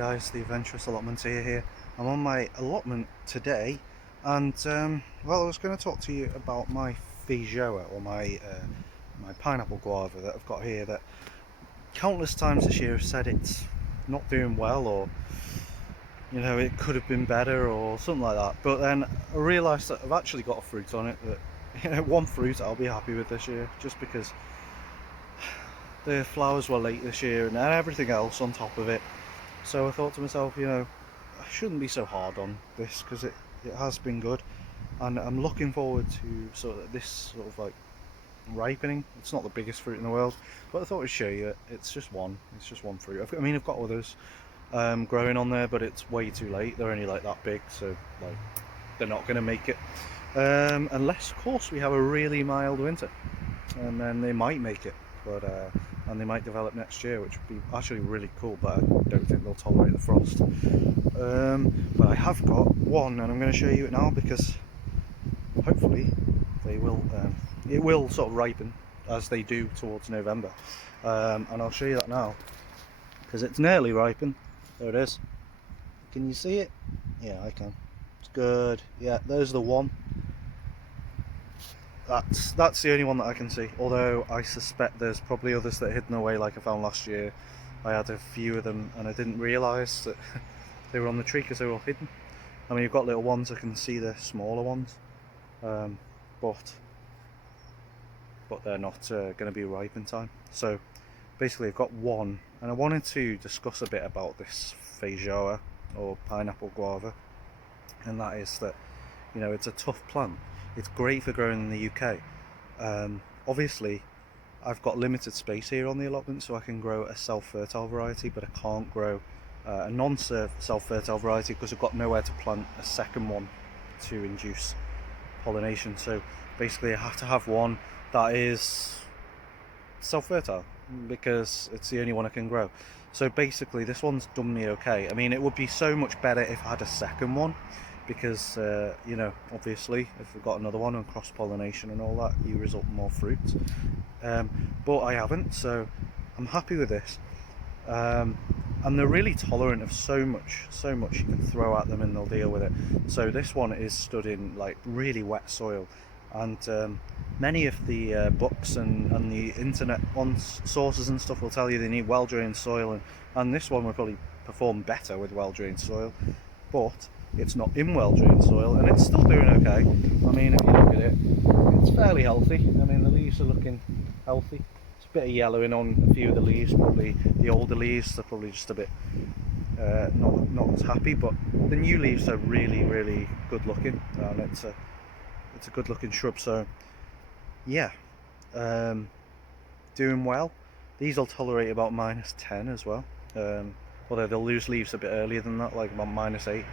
guys, the Adventurous Allotment here. I'm on my allotment today, and well, I was going to talk to you about my Feijoa, or my Pineapple Guava that I've got here, that countless times this year have said it's not doing well, or it could have been better or something like that. But then I realised that I've actually got a fruit on it that one fruit I'll be happy with this year, just because the flowers were late this year and everything else on top of it. So I thought to myself, I shouldn't be so hard on this, because it has been good, and I'm looking forward to this sort of like ripening. It's not the biggest fruit in the world, but I thought I'd show you it. It's just one fruit. I've got others growing on there, but it's way too late. They're only like that big, so like they're not going to make it unless, of course, we have a really mild winter, and then they might make it. But and they might develop next year, which would be actually really cool, but I don't think they'll tolerate the frost. But I have got one, and I'm going to show you it now, because hopefully they will it will sort of ripen as they do towards November, and I'll show you that now, because it's nearly ripened. There it is. Can you see it? Yeah, I can. It's good. Yeah, there's the one. That's the only one that I can see, although I suspect there's probably others that are hidden away, like I found last year. I had a few of them and I didn't realise that they were on the tree because they were all hidden. I mean, you've got little ones, I can see the smaller ones, but they're not going to be ripe in time. So basically I've got one, and I wanted to discuss a bit about this Feijoa, or Pineapple Guava, and that is that it's a tough plant. It's great for growing in the UK. Obviously I've got limited space here on the allotment, so I can grow a self-fertile variety, but I can't grow a non-self-fertile variety because I've got nowhere to plant a second one to induce pollination. So basically I have to have one that is self-fertile, because it's the only one I can grow. So basically this one's done me okay. I mean, it would be so much better if I had a second one, because obviously if we've got another one and cross-pollination and all that, you result in more fruit, but I haven't, so I'm happy with this, and they're really tolerant of so much you can throw at them and they'll deal with it. So this one is stood in like really wet soil, and many of the books and the internet on sources and stuff will tell you they need well-drained soil, and this one will probably perform better with well-drained soil, but it's not in well-drained soil, and it's still doing okay. I mean, if you look at it, it's fairly healthy. I mean, the leaves are looking healthy. It's a bit of yellowing on a few of the leaves, probably the older leaves are probably just a bit not as happy, but the new leaves are really good looking, and it's a good looking shrub. So yeah, doing well. These will tolerate about -10 as well, although they'll lose leaves a bit earlier than that, like about -8.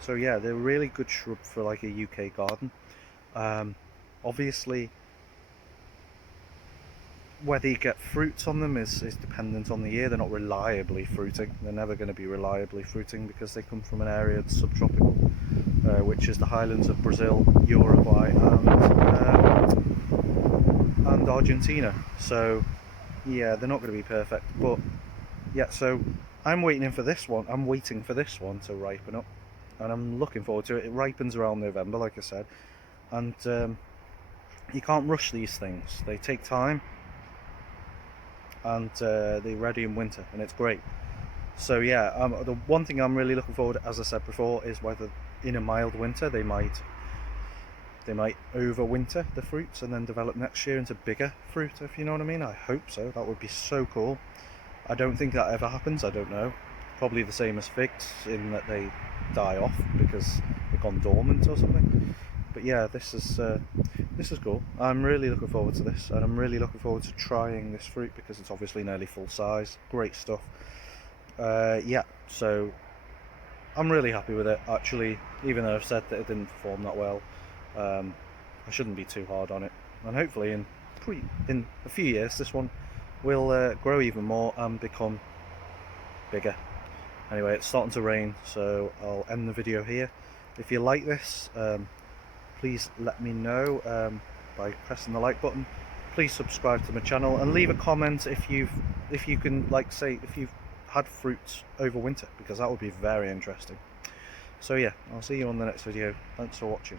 So yeah, they're a really good shrub for like a UK garden. Obviously whether you get fruits on them is dependent on the year. They're not reliably fruiting. They're never going to be reliably fruiting, because they come from an area that's subtropical, which is the highlands of Brazil, Uruguay and Argentina. So yeah, they're not going to be perfect, but yeah, so I'm waiting for this one to ripen up, and I'm looking forward to it. It ripens around November, like I said, and you can't rush these things. They take time, and they're ready in winter, and it's great. So yeah, the one thing I'm really looking forward to, as I said before, is whether in a mild winter they might overwinter the fruits and then develop next year into bigger fruit, if you know what I mean. I hope so. That would be so cool. I don't think that ever happens. I don't know. Probably the same as figs, in that they die off because they've gone dormant or something. But yeah, this is cool. I'm really looking forward to this, and I'm really looking forward to trying this fruit, because it's obviously nearly full size. Great stuff. Yeah, so I'm really happy with it, actually, even though I've said that it didn't perform that well. I shouldn't be too hard on it, and hopefully in a few years this one will grow even more and become bigger. Anyway, it's starting to rain, so I'll end the video here. If you like this, please let me know by pressing the like button. Please subscribe to my channel and leave a comment if you can, like, say if you've had fruit over winter, because that would be very interesting. So yeah, I'll see you on the next video. Thanks for watching.